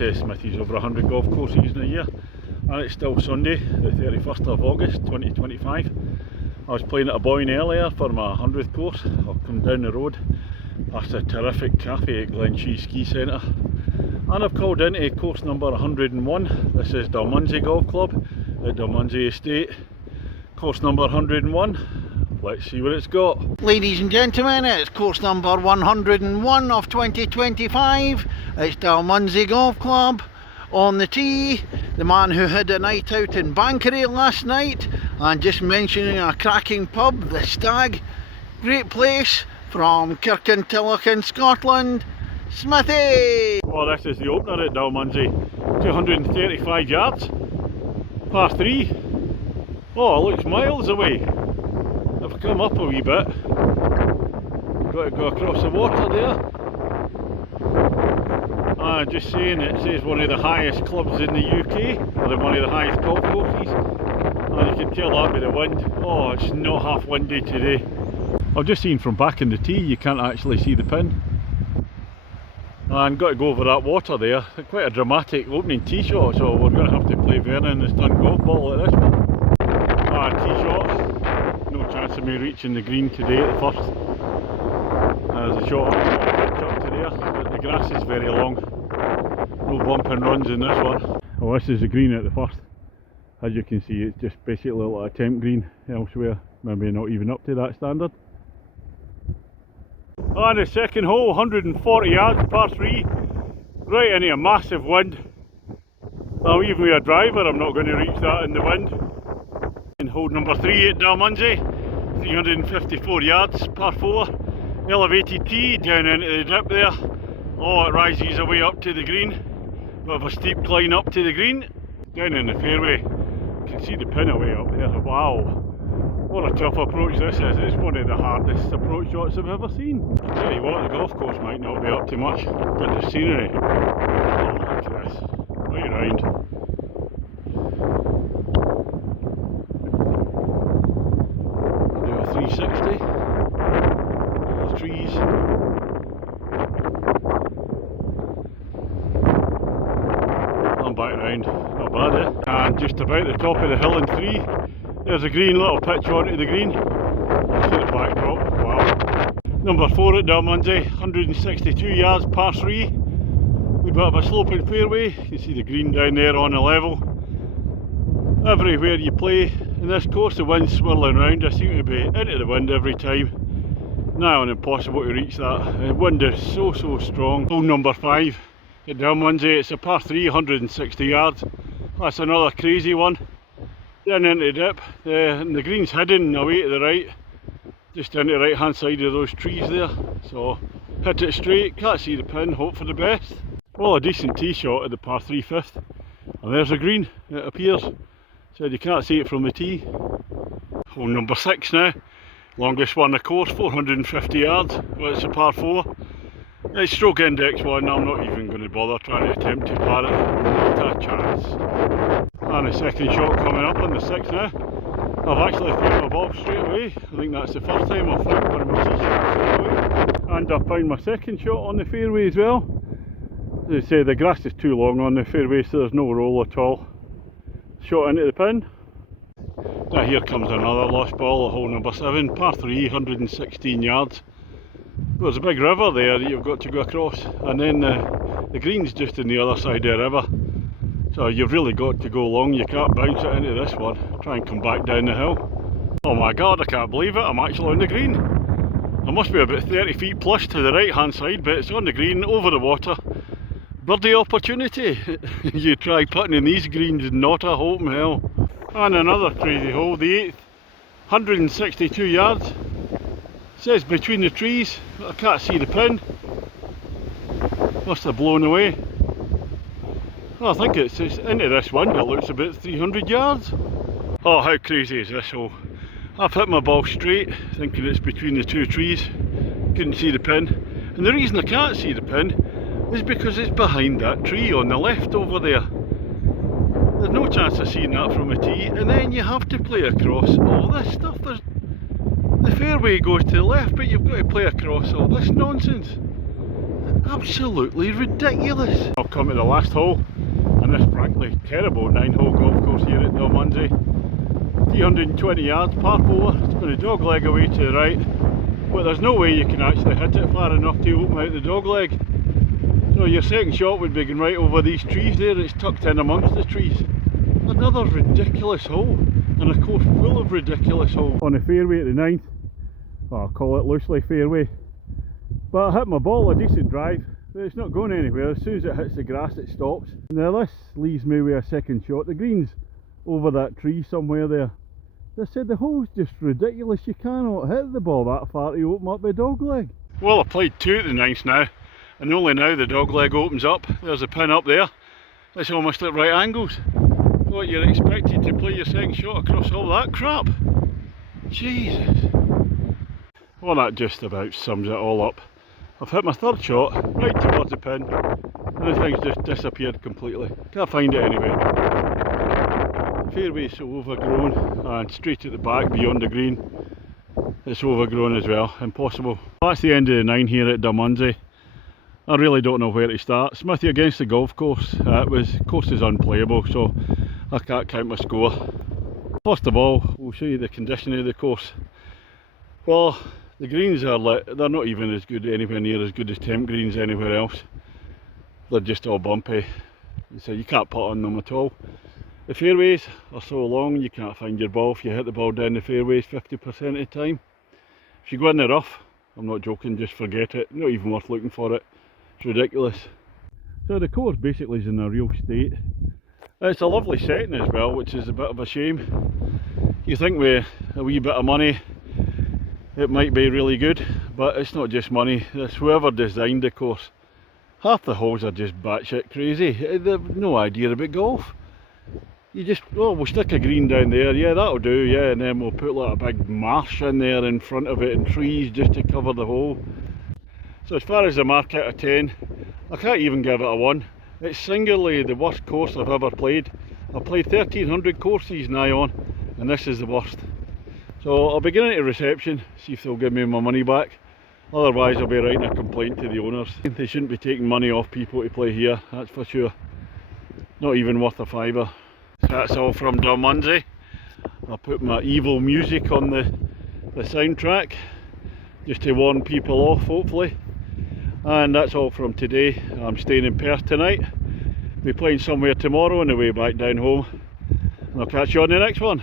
to Smithy's over 100 golf courses in a year, and it's still Sunday, the 31st of August 2025. I was playing at a Boyne earlier for my 100th course. I've come down the road past a terrific cafe at Glenshee Ski Centre, and I've called into course number 101. This is Dalmunzie Golf Club at Dalmunzie Estate, course number 101. Let's see what it's got. Ladies and gentlemen, it's course number 101 of 2025. It's Dalmunzie Golf Club. On the tee, the man who had a night out in Bankery last night, and just mentioning a cracking pub, the Stag. Great place from Kirkintilloch in Scotland, Smithy. Well, this is the opener at Dalmunzie. 235 yards, par 3. Oh, it looks miles away. If I come up a wee bit, got to go across the water there. Just saying, it says one of the highest clubs in the UK, or one of the highest golf courses, and you can tell that by the wind. Oh, it's not half windy today. I've just seen from back in the tee you can't actually see the pin, and got to go over that water there. Quite a dramatic opening tee shot, so we're going to have to play Vernon the Stun golf ball at this one. Tee shot, no chance of me reaching the green today at the first. There's a shot up to there, but the grass is very long. No bump and runs in this one. Oh, this is the green at the first. As you can see, it's just basically like a temp green elsewhere, maybe not even up to that standard. On the second hole, 140 yards, par 3, right into a massive wind. Now even with a driver I'm not going to reach that in the wind. In hole number 3 at Dalmunzie, 354 yards, par 4, elevated tee down into the dip there. Oh, it rises away up to the green. Bit of a steep climb up to the green. Down in the fairway, you can see the pin away up there. Wow, what a tough approach this is. It's one of the hardest approach shots I've ever seen. I tell you what, the golf course might not be up to much, but the scenery, oh, look at this, right round. Do a 360, the trees. Back round, not bad, eh? And just about the top of the hill in 3, there's a green little pitch onto the green. Look at the backdrop, wow. Number 4 at Dalmunzie, 162 yards, par 3. Wee bit of a sloping fairway, you can see the green down there on the level. Everywhere you play in this course, the wind's swirling round. I seem to be into the wind every time. Now it's impossible to reach that. The wind is so strong. Hole number 5. At Dalmunzie, it's a par 3, 160 yards. That's another crazy one. Down into the dip, and the green's hidden away to the right, just into the right hand side of those trees there. So hit it straight, can't see the pin, hope for the best. Well, a decent tee shot at the par 3 fifth, and there's a green, it appears. Said you can't see it from the tee. Hole number 6 now, longest one of the course, 450 yards. Well, it's a par 4. It's stroke index 1, I'm not even going to bother trying to attempt to par it, not a chance. And a second shot coming up on the 6th now. I've actually found my ball straight away. I think that's the first time I've found one of my tee shots straight away. And I've found my second shot on the fairway as well. As I say, the grass is too long on the fairway, so there's no roll at all. Shot into the pin. Now here comes another lost ball at hole number 7, par 3, 116 yards. There's a big river there that you've got to go across, and then the green's just on the other side of the river, so you've really got to go long. You can't bounce it into this one, try and come back down the hill. Oh my god, I can't believe it, I'm actually on the green. I must be about 30 feet plus to the right hand side, but it's on the green, over the water. Birdie opportunity. You try putting in these greens, not a hope in hell. And another crazy hole, the 8th, 162 yards. Says between the trees, I can't see the pin. Must have blown away. Well, I think it's into this wind, it looks about 300 yards. Oh, how crazy is this hole? I've hit my ball straight, thinking it's between the two trees. Couldn't see the pin. And the reason I can't see the pin is because it's behind that tree on the left over there. There's no chance of seeing that from a tee, and then you have to play across all this stuff. The fairway goes to the left, but you've got to play across all this nonsense. Absolutely ridiculous. I'll come to the last hole in this frankly terrible 9-hole golf course here at Dalmunzie. 320 yards, par 4. It's got a dog leg away to the right, but there's no way you can actually hit it far enough to open out the dog leg. So your second shot would be going right over these trees there. It's tucked in amongst the trees. Another ridiculous hole, and a course full of ridiculous holes. On the fairway at the 9th, well, I'll call it loosely fairway, but I hit my ball a decent drive, but it's not going anywhere. As soon as it hits the grass it stops. Now this leaves me with a second shot. The green's over that tree somewhere there. As I said, the hole's just ridiculous. You cannot hit the ball that far to open up the dog leg. Well, I played 2 at the 9th now, and only now the dog leg opens up. There's a pin up there. It's almost at right angles. What, you're expected to play your second shot across all that crap? Jesus. Well, that just about sums it all up. I've hit my third shot right towards the pin, and the thing's just disappeared completely. Can't find it anywhere. The fairway's so overgrown, and straight at the back beyond the green, it's overgrown as well. Impossible. That's the end of the 9 here at Dalmunzie. I really don't know where to start. Smithy against the golf course. Course is unplayable, so I can't count my score. First of all, we'll show you the condition of the course. Well, the greens are they're not even as good, anywhere near as good as temp greens anywhere else. They're just all bumpy, so you can't putt on them at all. The fairways are so long you can't find your ball if you hit the ball down the fairways 50% of the time. If you go in the rough, I'm not joking, just forget it, not even worth looking for it. It's ridiculous. So the course basically is in a real state. It's a lovely setting as well, which is a bit of a shame. You think with a wee bit of money it might be really good, but it's not just money. It's whoever designed the course. Half the holes are just batshit crazy. They've no idea about golf. You just, oh, we'll stick a green down there, yeah, that'll do, yeah, and then we'll put like a big marsh in there in front of it and trees just to cover the hole. So as far as the mark out of 10, I can't even give it a 1. It's singularly the worst course I've ever played. I've played 1300 courses nigh on, and this is the worst. So I'll be getting to reception, see if they'll give me my money back. Otherwise I'll be writing a complaint to the owners. They shouldn't be taking money off people to play here, that's for sure. Not even worth a fiver. That's all from Dalmunzie. I'll put my evil music on the soundtrack, just to warn people off hopefully. And that's all from today. I'm staying in Perth tonight. Be playing somewhere tomorrow on the way back down home. And I'll catch you on the next one.